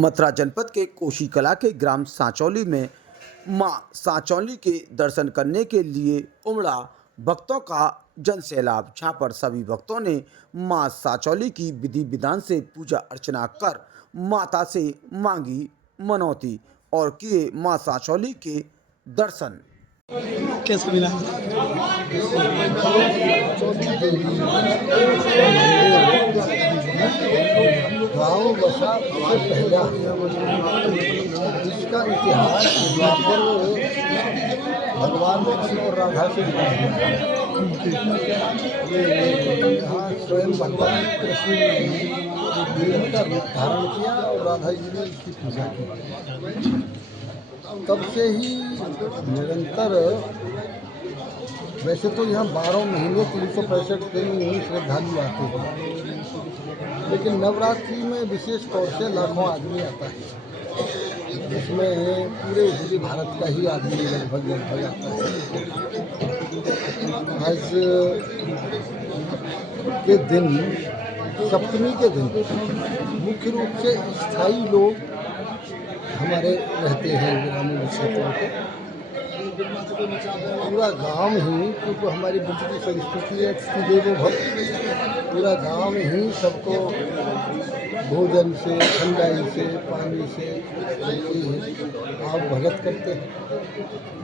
मथुरा जनपद के कोशीकला के ग्राम सांचौली में मां सांचौली के दर्शन करने के लिए उमड़ा भक्तों का जनसैलाब, जहां पर सभी भक्तों ने मां सांचौली की विधि विधान से पूजा अर्चना कर माता से मांगी मनौती और किए मां सांचौली के दर्शन। कैसे मिला? गाँव बसा से पहला इसका इतिहास द्वापर भगवान कृष्ण और राधा से जुड़ा हुआ है। यहाँ स्वयं भगवान कृष्ण ने देवी का रूप धारण किया और राधा जी ने इसकी पूजा की। तब से ही निरंतर, वैसे तो यहाँ 12 महीने 365 दिन श्रद्धालु आते हैं, लेकिन नवरात्रि में विशेष तौर से लाखों आदमी आता है, जिसमें पूरे भारत का ही आदमी लगभग आता है। आज के दिन, सप्तमी के दिन मुख्य रूप से स्थायी लोग हमारे रहते हैं ग्रामीण क्षेत्रों के। पूरा गांव ही, क्योंकि हमारी बुद्ध की संस्कृति है देवो भक्त, पूरा गांव ही सबको भोजन से, ठंडाई से, पानी से आप भगत करते हैं।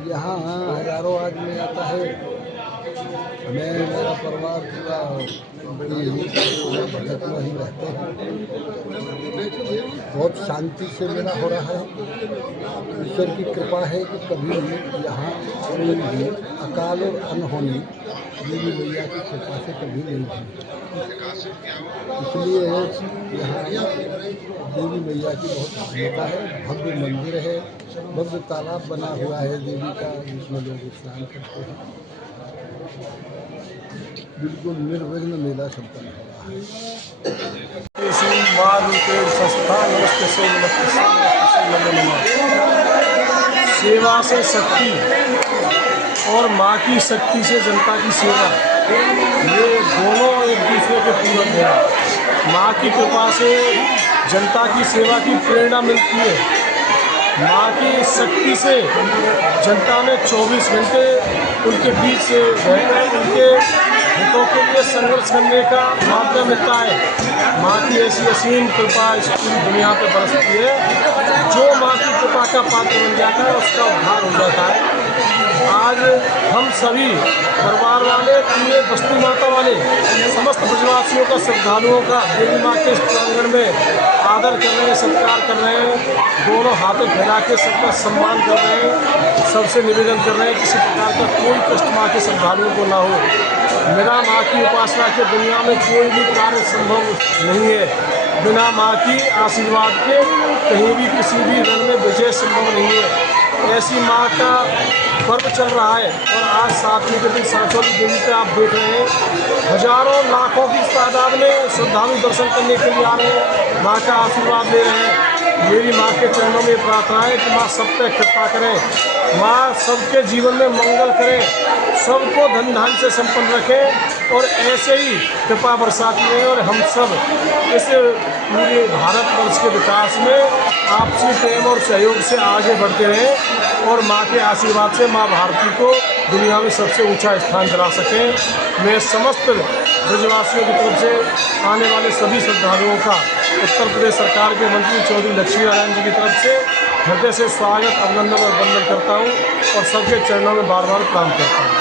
यहाँ हजारों आदमी आता है। मैं, मेरा परिवार पूरा भगत में ही रहते हैं। बहुत शांति से मेला हो रहा है। ईश्वर की कृपा है कि कभी यहाँ कोई भी अकाल और अनहोनी देवी मैया की कृपा से कभी नहीं हुई। इसलिए यहाँ देवी मैया की बहुत मान्यता है। भव्य मंदिर है, भव्य तालाब बना हुआ है देवी का, जिसमें लोग स्नान करते हैं। बिल्कुल निर्विघ्न मेला संपन्न हो रहा है। सेवा से शक्ति और माँ की शक्ति से जनता की सेवा, ये दोनों एक दूसरे के पूरक हैं। माँ की कृपा से जनता की सेवा की प्रेरणा मिलती है। माँ की शक्ति से जनता में 24 घंटे उनके बीच से रहकर उनके हितों के लिए संघर्ष करने का माध्यम मिलता है। माँ की ऐसी असीम कृपा इस पूरी दुनिया पर बरसती है। जो माँ की कृपा का पात्र बन जाता है उसका उद्धार हो जाता है। आज हम सभी परिवार वाले, पूरे बस्ती माता वाले, समस्त ब्रजवासियों का, श्रद्धालुओं का देवी माँ के प्रांगण में आदर कर रहे हैं, सत्कार कर रहे हैं, दोनों हाथों फैला के सबका सम्मान कर रहे हैं, सबसे निवेदन कर रहे हैं किसी प्रकार का कोई कष्ट माँ के श्रद्धालुओं को ना हो। बिना माँ की उपासना के दुनिया में कोई भी कार्य संभव नहीं है। बिना माँ की आशीर्वाद के कहीं भी किसी भी रण में विजय संभव नहीं है। ऐसी माँ का पर्व चल रहा है और आज 7वीं के दिन सांचौली देवी पे आप देख रहे हैं हजारों लाखों की तादाद में श्रद्धालु दर्शन करने के लिए आ रहे हैं, माँ का आशीर्वाद ले रहे हैं। मेरी माँ के चरणों में प्रार्थना है कि माँ सब पे कृपा करें, माँ सबके जीवन में मंगल करें, सबको धन धान से संपन्न रखें और ऐसे ही कृपा बरसाती रहें और हम सब इस पूरे भारतवर्ष के विकास में आपसी प्रेम और सहयोग से आगे बढ़ते रहें और माँ के आशीर्वाद से माँ भारती को दुनिया में सबसे ऊंचा स्थान दिला सकें। मैं समस्त ब्रजवासियों की तरफ से आने वाले सभी श्रद्धालुओं का उत्तर प्रदेश सरकार के मंत्री चौधरी लक्ष्मी नारायण जी की तरफ से हृदय से स्वागत, अभिनंदन और वंदन करता हूँ और सबके चरणों में बार बार प्रणाम करता हूँ।